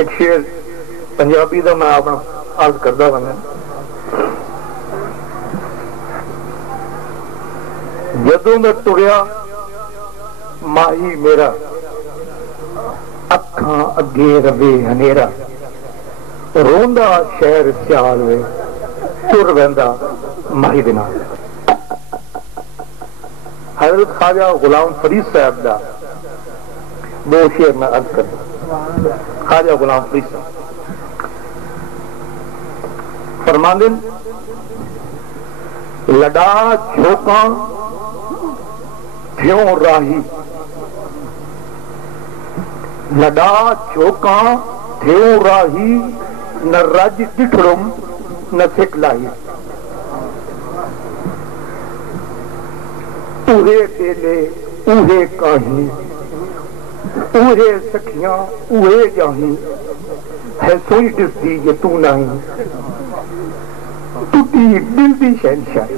एक शेर पंजाबी का मैं अपना अर्ज करता बना। जदों मैं तुरिया माही मेरा, अखां अगे रवे हनेरा, रोंदा शहर सियाल वे, तुर वैंदा माही दे नाल। हजरत ख्वाजा गुलाम फरीद साहब का दो शेर मैं अर्ज करता। ख्वाजा गुलाम फरीद साहब फरमांदे, लड़ा झोंका थ्यों राही, लड़ा झोंका थ्यों राही, न रज डिठड़ुम न सिक लाही। उहे बेले उहे काही, उहे सखियां उहे जाही, है सोई दिसदी जे तू नहीं, टूटी दिल दी शहनशाही।